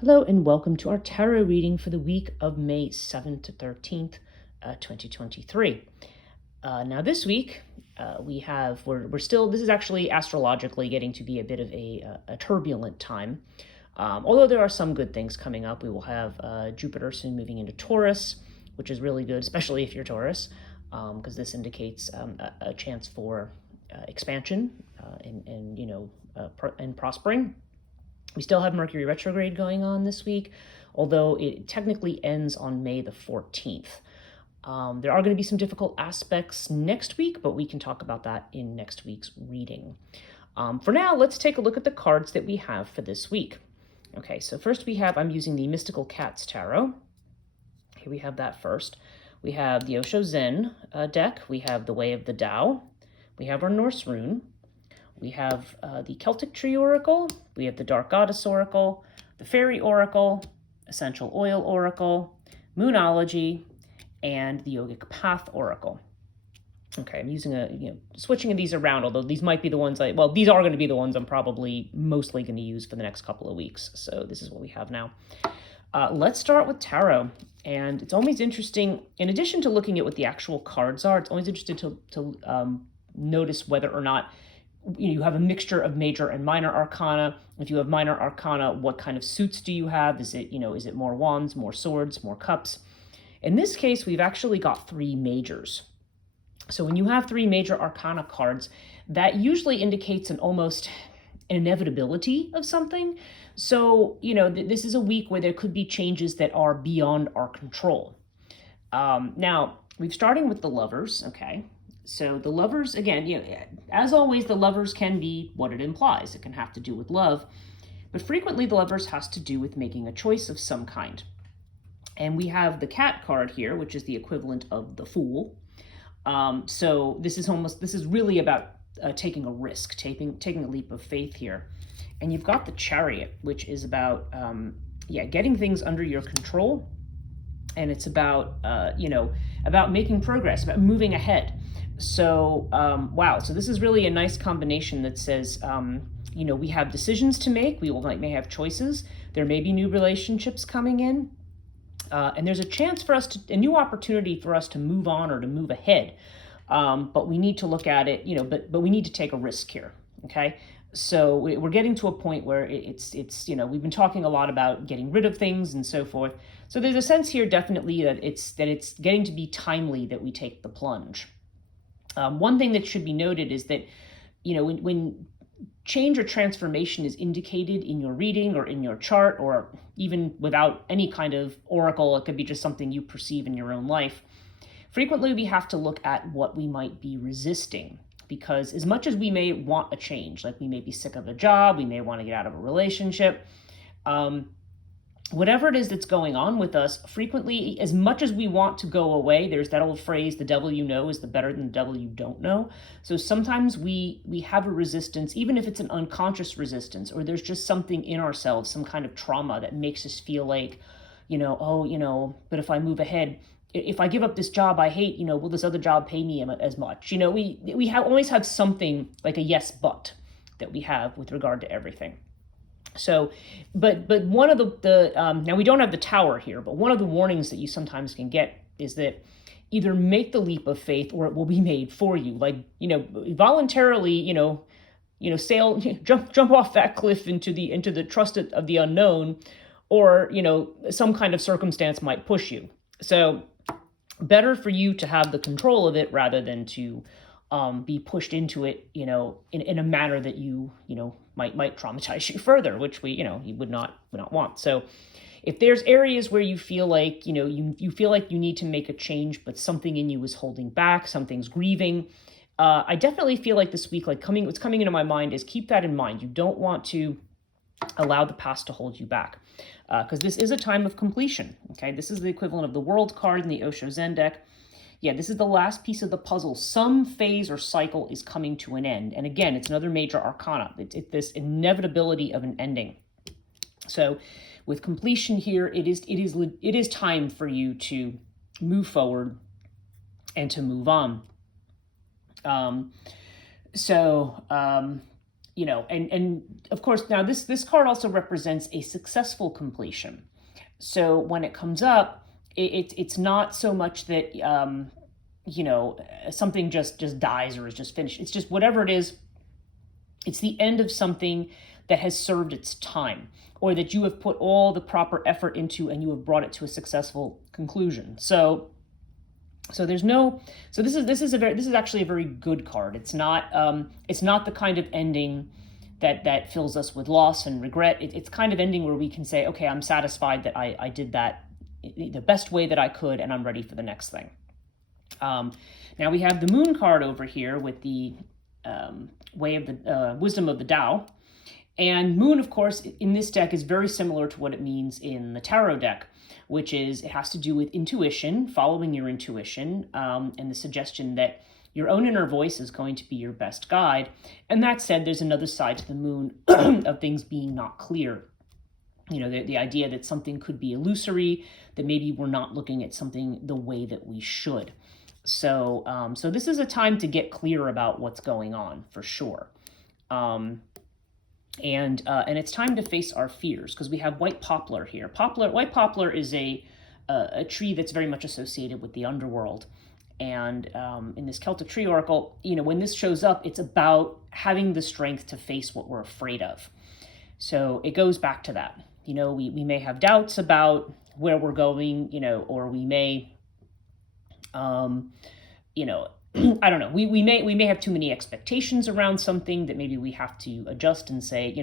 Hello and welcome to our tarot reading for the week of May 7th to 13th, 2023. Now this week we're still, this is actually astrologically getting to be a bit of a turbulent time. Although there are some good things coming up. We will have Jupiter soon moving into Taurus, which is really good, especially if you're Taurus, because this indicates a chance for expansion and prospering. We still have Mercury retrograde going on this week, although it technically ends on May the 14th. There are going to be some difficult aspects next week, but we can talk about that in next week's reading. For now, let's take a look at the cards that we have for this week. Okay, so first I'm using the Mystical Cats Tarot. Here we have that first. We have the Osho Zen deck. We have the Way of the Tao. We have our Norse Rune. We have the Celtic Tree Oracle, we have the Dark Goddess Oracle, the Fairy Oracle, Essential Oil Oracle, Moonology, and the Yogic Path Oracle. Okay, I'm using switching these around, although these might be the ones these are going to be the ones I'm probably mostly going to use for the next couple of weeks. So this is what we have now. Let's start with tarot. And it's always interesting, in addition to looking at what the actual cards are, it's always interesting to notice whether or not you have a mixture of major and minor arcana. If you have minor arcana, what kind of suits do you have? Is it more wands, more swords, more cups? In this case, we've actually got three majors. So when you have three major arcana cards, that usually indicates an inevitability of something. So, this is a week where there could be changes that are beyond our control. Now, we're starting with the Lovers, okay? So the Lovers, again, as always, the Lovers can be what it implies. It can have to do with love, but frequently the Lovers has to do with making a choice of some kind. And we have the Cat card here, which is the equivalent of the Fool. So this is really about taking a risk, taking a leap of faith here. And you've got the Chariot, which is about, getting things under your control. And it's about, about making progress, about moving ahead. So, so this is really a nice combination that says, we have decisions to make. We may have choices. There may be new relationships coming in. And there's a chance for a new opportunity for us to move on or to move ahead. But we need to look at it, but we need to take a risk here. Okay. So we're getting to a point where it's we've been talking a lot about getting rid of things and so forth. So there's a sense here definitely that it's getting to be timely that we take the plunge. One thing that should be noted is that, when change or transformation is indicated in your reading or in your chart, or even without any kind of oracle, it could be just something you perceive in your own life. Frequently, we have to look at what we might be resisting, because as much as we may want a change, like we may be sick of a job, we may want to get out of a relationship, whatever it is that's going on with us, frequently, as much as we want to go away, there's that old phrase, the devil you know is the better than the devil you don't know. So sometimes we have a resistance, even if it's an unconscious resistance, or there's just something in ourselves, some kind of trauma that makes us feel like, but if I move ahead, if I give up this job I hate, will this other job pay me as much? We always have something like a yes, but that we have with regard to everything. So, but one of the now we don't have the Tower here, but one of the warnings that you sometimes can get is that either make the leap of faith or it will be made for you. Like, voluntarily, sail, jump off that cliff into the trust of the unknown, or, some kind of circumstance might push you. So better for you to have the control of it rather than to be pushed into it, in a manner that might traumatize you further, which you would not want. So if there's areas where you feel like, you feel like you need to make a change, but something in you is holding back, something's grieving, I definitely feel like this week, what's coming into my mind is keep that in mind. You don't want to allow the past to hold you back, because this is a time of completion. Okay, this is the equivalent of the World card in the Osho Zen deck. Yeah, this is the last piece of the puzzle. Some phase or cycle is coming to an end. And again, it's another major arcana. It's this inevitability of an ending. So with completion here, it is time for you to move forward and to move on. and of course now this card also represents a successful completion. So when it comes up, it's not so much that something just dies or is just finished. It's just whatever it is. It's the end of something that has served its time, or that you have put all the proper effort into and you have brought it to a successful conclusion. So this is actually a very good card. It's not the kind of ending that fills us with loss and regret. It's kind of ending where we can say, okay, I'm satisfied that I did that the best way that I could, and I'm ready for the next thing. Now we have the Moon card over here with the way of the wisdom of the Tao. And Moon, of course, in this deck is very similar to what it means in the tarot deck, which is it has to do with intuition, following your intuition, and the suggestion that your own inner voice is going to be your best guide. And that said, there's another side to the Moon of things being not clear. The idea that something could be illusory, that maybe we're not looking at something the way that we should. So this is a time to get clear about what's going on, for sure. And it's time to face our fears, because we have white poplar here. White poplar is a tree that's very much associated with the underworld. And in this Celtic tree oracle, when this shows up, it's about having the strength to face what we're afraid of. So it goes back to that. We may have doubts about where we're going, or we may, I don't know. We may have too many expectations around something that maybe we have to adjust and say,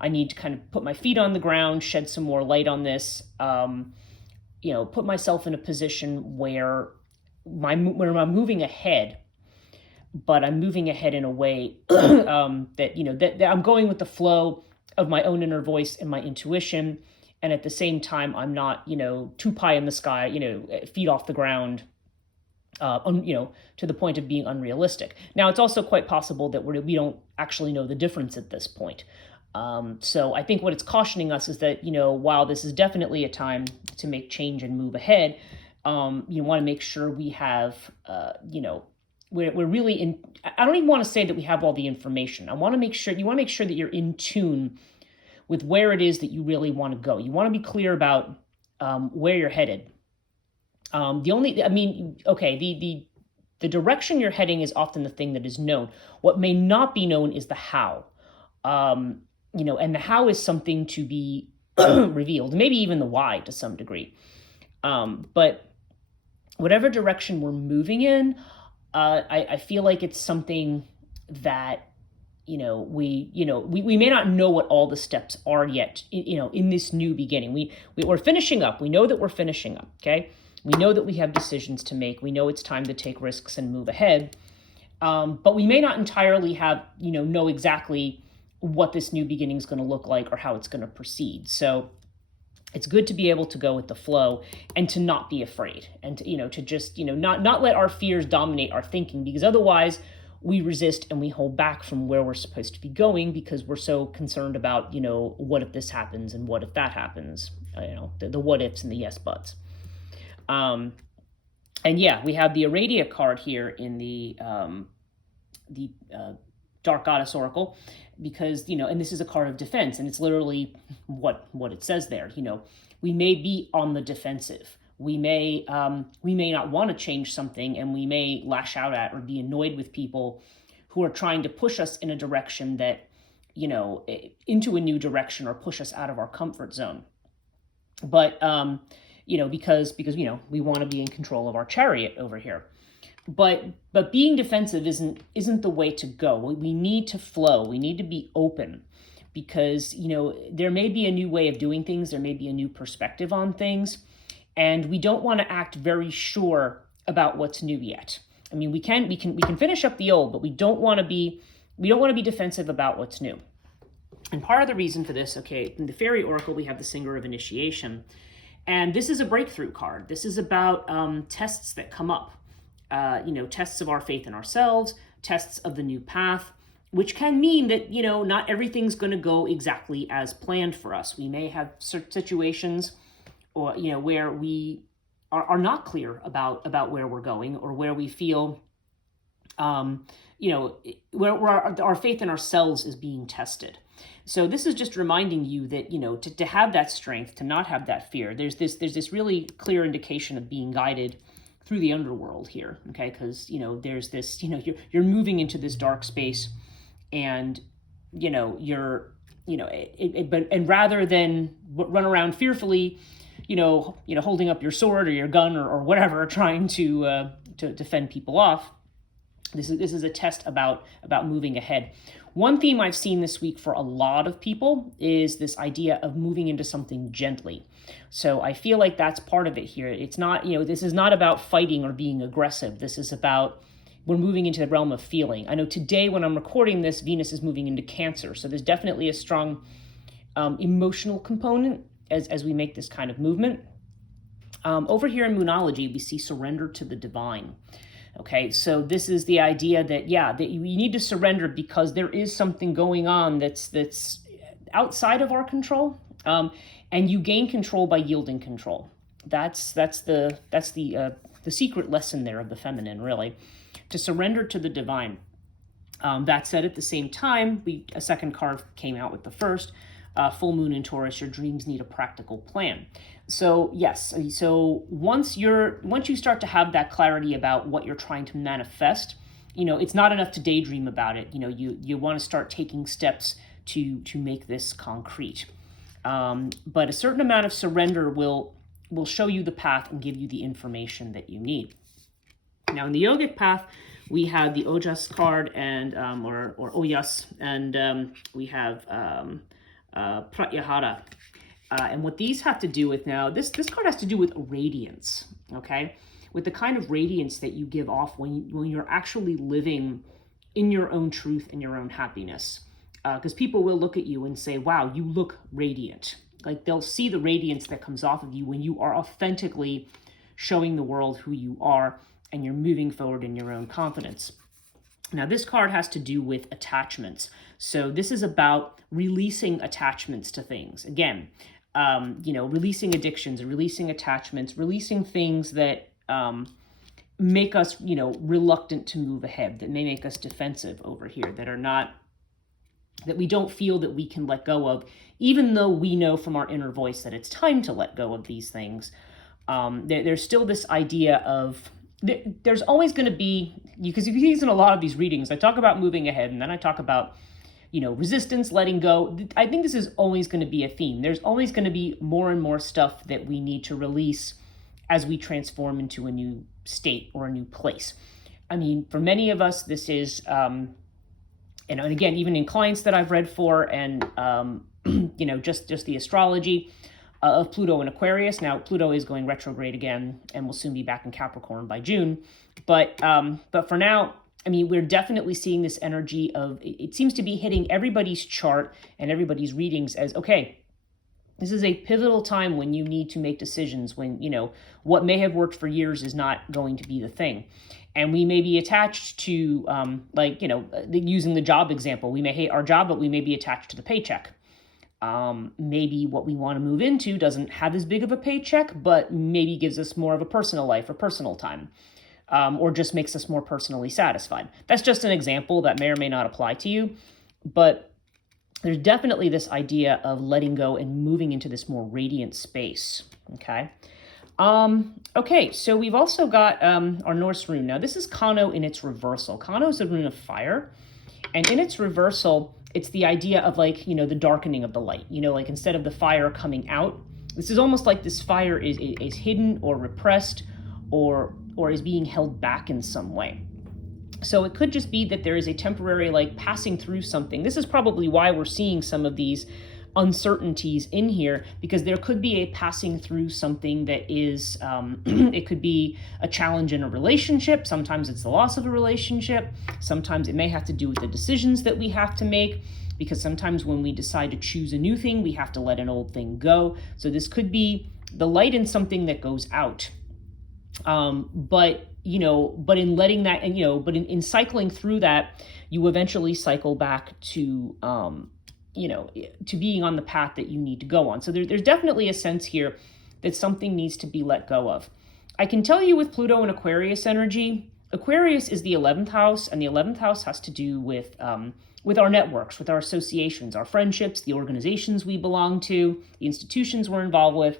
I need to kind of put my feet on the ground, shed some more light on this, put myself in a position where I'm moving ahead, but I'm moving ahead in a way that I'm going with the flow of my own inner voice and my intuition. And at the same time, I'm not, too pie in the sky, feet off the ground, to the point of being unrealistic. Now, it's also quite possible that we don't actually know the difference at this point. So I think what it's cautioning us is that, while this is definitely a time to make change and move ahead, you want to make sure we have, we're really in, I don't even want to say that we have all the information. You want to make sure that you're in tune with where it is that you really want to go. You want to be clear about where you're headed. The direction you're heading is often the thing that is known. What may not be known is the how. And the how is something to be revealed, maybe even the why to some degree. But whatever direction we're moving in, I feel like it's something that, we may not know what all the steps are yet, in this new beginning. We're finishing up. We know that we're finishing up, okay? We know that we have decisions to make. We know it's time to take risks and move ahead. But we may not entirely know exactly what this new beginning is going to look like or how it's going to proceed. So it's good to be able to go with the flow and to not be afraid, and to just, not let our fears dominate our thinking, because otherwise we resist and we hold back from where we're supposed to be going, because we're so concerned about, what if this happens and what if that happens, the what ifs and the yes buts. And yeah, we have the Aradia card here in the Dark Goddess Oracle, because, and this is a card of defense, and it's literally what it says there. We may be on the defensive. We may not want to change something, and we may lash out at or be annoyed with people who are trying to push us in a direction that, into a new direction, or push us out of our comfort zone. But, because we want to be in control of our chariot over here. But being defensive isn't the way to go. We need to flow. We need to be open, because, there may be a new way of doing things. There may be a new perspective on things. And we don't want to act very sure about what's new yet. I mean, we can finish up the old, but we don't want to be defensive about what's new. And part of the reason for this, okay, in the Fairy Oracle, we have the Singer of Initiation. And this is a breakthrough card. This is about tests that come up. Tests of our faith in ourselves, tests of the new path, which can mean that, not everything's going to go exactly as planned for us. We may have situations, or, where we are not clear about where we're going, or where we feel, where our faith in ourselves is being tested. So this is just reminding you that, to have that strength, to not have that fear, there's this really clear indication of being guided through the underworld here, okay? Because, there's this, you're moving into this dark space, and, and rather than run around fearfully, holding up your sword or your gun or whatever, trying to fend people off, this is a test about moving ahead. One theme I've seen this week for a lot of people is this idea of moving into something gently. So I feel like that's part of it here. It's not, this is not about fighting or being aggressive. This is about, we're moving into the realm of feeling. I know today when I'm recording this, Venus is moving into Cancer. So there's definitely a strong emotional component as we make this kind of movement. Over here in Moonology, we see surrender to the divine. Okay, so this is the idea that, that you need to surrender because there is something going on that's outside of our control, and you gain control by yielding control. That's the secret lesson there of the feminine, really, to surrender to the divine. That said, at the same time, a second card came out with the first. Full moon in Taurus, your dreams need a practical plan. So yes, so once you start to have that clarity about what you're trying to manifest, it's not enough to daydream about it. You want to start taking steps to make this concrete. But a certain amount of surrender will show you the path and give you the information that you need. Now in the yogic path, we have the Ojas card and or Oyas, and we have Pratyahara. And what these have to do with now, this card has to do with radiance, okay? With the kind of radiance that you give off when you're actually living in your own truth and your own happiness. Because people will look at you and say, wow, you look radiant. Like they'll see the radiance that comes off of you when you are authentically showing the world who you are and you're moving forward in your own confidence. Now, this card has to do with attachments. So this is about releasing attachments to things. Again, releasing addictions and releasing attachments, releasing things that make us, reluctant to move ahead, that may make us defensive over here, that we don't feel that we can let go of, even though we know from our inner voice that it's time to let go of these things. There's still this idea of, there's always going to be, because if you see in a lot of these readings, I talk about moving ahead, and then I talk about, resistance, letting go. I think this is always going to be a theme. There's always going to be more and more stuff that we need to release as we transform into a new state or a new place. I mean, for many of us, this is, and again, even in clients that I've read for, and, just the astrology of Pluto in Aquarius. Now, Pluto is going retrograde again, and will soon be back in Capricorn by June. But for now, I mean, we're definitely seeing this energy of, it seems to be hitting everybody's chart and everybody's readings as, okay, this is a pivotal time when you need to make decisions, when, what may have worked for years is not going to be the thing. And we may be attached to, using the job example, we may hate our job, but we may be attached to the paycheck. Maybe what we want to move into doesn't have as big of a paycheck, but maybe gives us more of a personal life or personal time. Or just makes us more personally satisfied. That's just an example that may or may not apply to you, but there's definitely this idea of letting go and moving into this more radiant space, okay? Okay, so we've also got our Norse rune. Now, this is Kano in its reversal. Kano is a rune of fire, and in its reversal, it's the idea of the darkening of the light. Instead of the fire coming out, this is almost like this fire is hidden or repressed or is being held back in some way. So it could just be that there is a temporary passing through something. This is probably why we're seeing some of these uncertainties in here, because there could be a passing through something that is, it could be a challenge in a relationship. Sometimes it's the loss of a relationship. Sometimes it may have to do with the decisions that we have to make, because sometimes when we decide to choose a new thing, we have to let an old thing go. So this could be the light in something that goes out. But in letting that, and, but in cycling through that, you eventually cycle back to, to being on the path that you need to go on. So there's definitely a sense here that something needs to be let go of. I can tell you with Pluto and Aquarius energy, Aquarius is the 11th house, and the 11th house has to do with our networks, with our associations, our friendships, the organizations we belong to, the institutions we're involved with.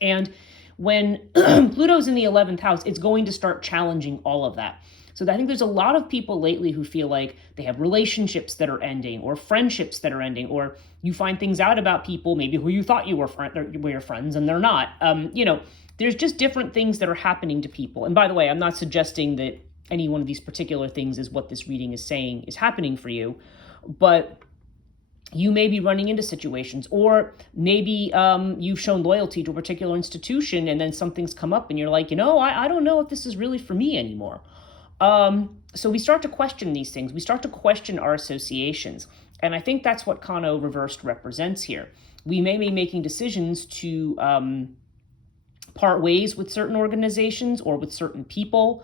And when Pluto's in the 11th house, it's going to start challenging all of that. So I think there's a lot of people lately who feel like they have relationships that are ending, or friendships that are ending, or you find things out about people maybe who you thought were your friends and they're not. There's just different things that are happening to people. And by the way, I'm not suggesting that any one of these particular things is what this reading is saying is happening for you, but you may be running into situations, or maybe you've shown loyalty to a particular institution and then something's come up and you're like, I don't know if this is really for me anymore. So we start to question these things. We start to question our associations. And I think that's what Kano reversed represents here. We may be making decisions to part ways with certain organizations or with certain people,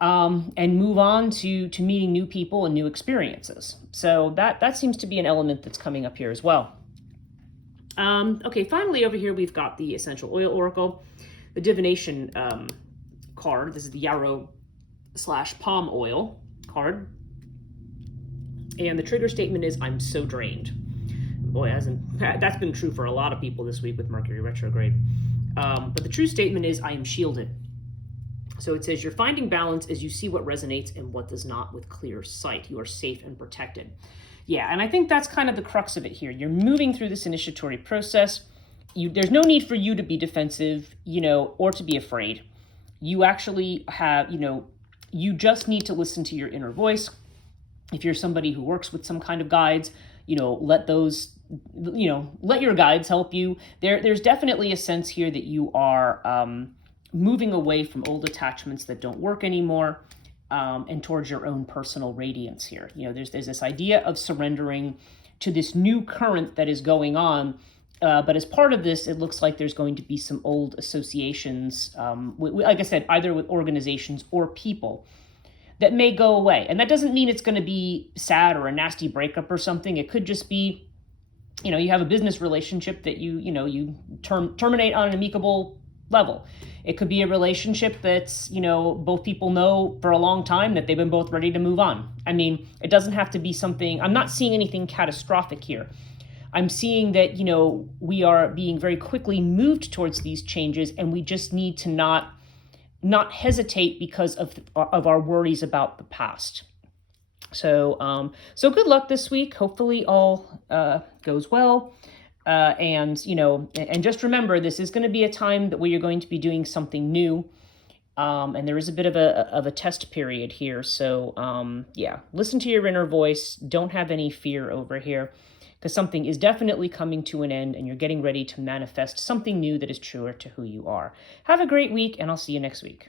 and move on to meeting new people and new experiences. So that seems to be an element that's coming up here as well. Okay, finally over here we've got the Essential Oil Oracle, the Divination card. This is the Yarrow/Palm Oil card. And the trigger statement is, I'm so drained. Boy, that's been true for a lot of people this week with Mercury retrograde. But the true statement is, I am shielded. So it says, you're finding balance as you see what resonates and what does not with clear sight. You are safe and protected. Yeah, and I think that's kind of the crux of it here. You're moving through this initiatory process. There's no need for you to be defensive, or to be afraid. You actually have, you just need to listen to your inner voice. If you're somebody who works with some kind of guides, let your guides help you. There's definitely a sense here that you are moving away from old attachments that don't work anymore, and towards your own personal radiance here. There's this idea of surrendering to this new current that is going on. But as part of this, it looks like there's going to be some old associations, like I said, either with organizations or people that may go away. And that doesn't mean it's going to be sad or a nasty breakup or something. It could just be, you have a business relationship that you terminate on an amicable level. It could be a relationship that's, both people know for a long time that they've been both ready to move on. I mean, it doesn't have to be something, I'm not seeing anything catastrophic here. I'm seeing that, we are being very quickly moved towards these changes, and we just need to not hesitate because of our worries about the past. So good luck this week. Hopefully all goes well. And just remember, this is going to be a time where you're going to be doing something new. And there is a bit of a test period here. So listen to your inner voice. Don't have any fear over here, because something is definitely coming to an end and you're getting ready to manifest something new that is truer to who you are. Have a great week, and I'll see you next week.